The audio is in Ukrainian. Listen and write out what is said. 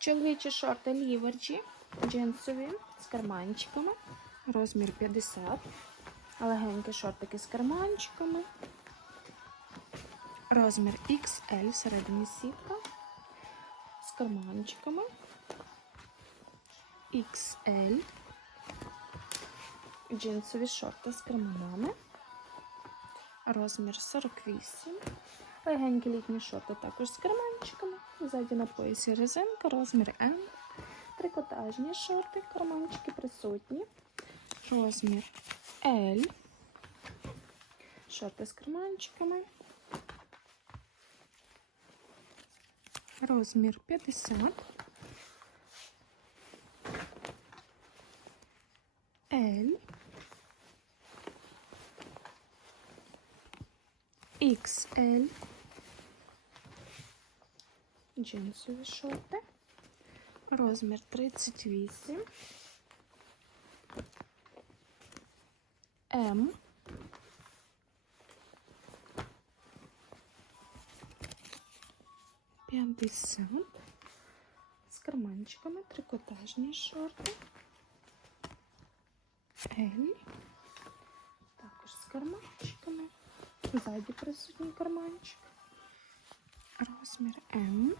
Чоловічі шорти ліверджі, джинсові з карманчиками. Розмір 50. Легенькі шортики з карманчиками. Розмір XL, всередині сітка. З карманчиками. XL. Джинсові шорти з карманами. Розмір 48. Легенькі літні шорти також з карманчиками. Ззаді на поясі резинка, розмір М. Трикотажні шорти, карманчики присутні. Розмір L. Шорти з карманчиками. Розмір 50. L. XL. Джинсові шорти. Розмір 38. М. П'ятдесят. З карманчиками трикотажні шорти. L. Також з карманчиками. Ззаді присутній карманчик. Розмір М.